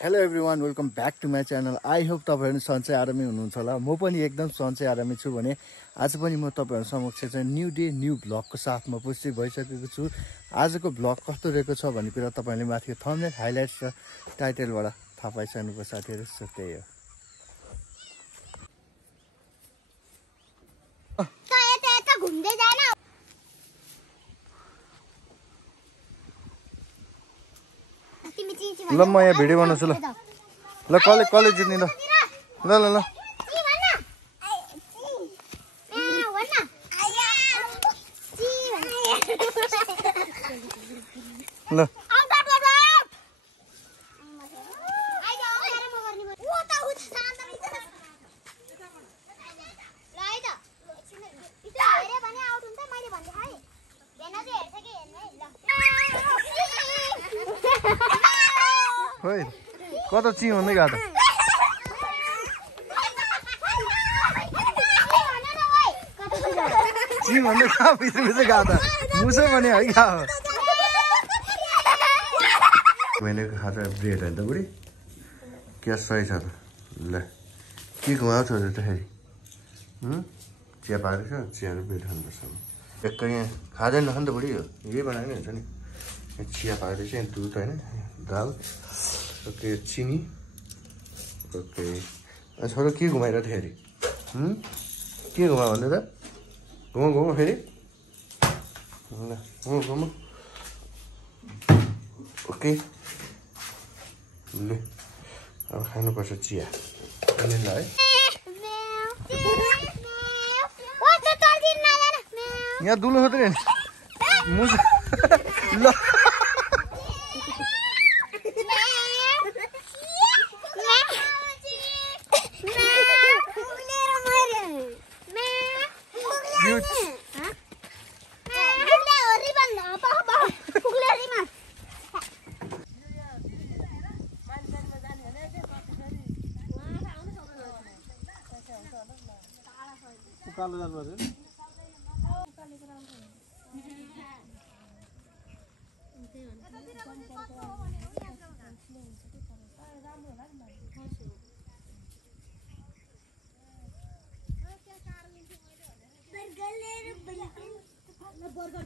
Hello everyone, welcome back to my channel. I hope तपाईँहरू सन्चै आरामै हुनुहुन्छ होला। म पनि एकदम सन्चै आरामै छु भने आज पनि म तपाईँहरू समक्ष चाहिँ न्यू डे न्यू भ्लगको साथमा उपस्थित भइसकेको छु। आजको भ्लग कस्तो रहेको छ भन्ने कुरा तपाईँले माथि थम्बनेल हाइलाइट्स र टाइटलबाट थाहा पाइसक्नुभयो साथीहरू। सो त्यही हो। ल म यहाँ भिडियो बनाउँछु। ल कलेज जित्ने ल ल ल ल ल खोइ कता चिङ भन्दै गएको त चिङ भन्दै कहाँ पछि पछि गएको त मुसै भने है क्या हो। मैले खाजा ब्रेड होइन त बुढी क्या सही छ त। ल के घुमाएको छ त फेरि चिया पाएको छ। चिया र ब्रेड खानुपर्छ। एक्कै यहाँ खाँदैन नखानु त बुढी। हो यही बनाएको नि हुन्छ नि। चिया पाएको चाहिँ दुध होइन दाल ओके चिनी ओके। छोरो के घुमाइरहेको थियो अरे के घुमा भन्नु त घुमा फेरि ल घुमा ओके। ल अब खानुपर्छ चिया ल है। यहाँ दुलो मात्रै मुस ल कालो जानुपर्छ। बर्गर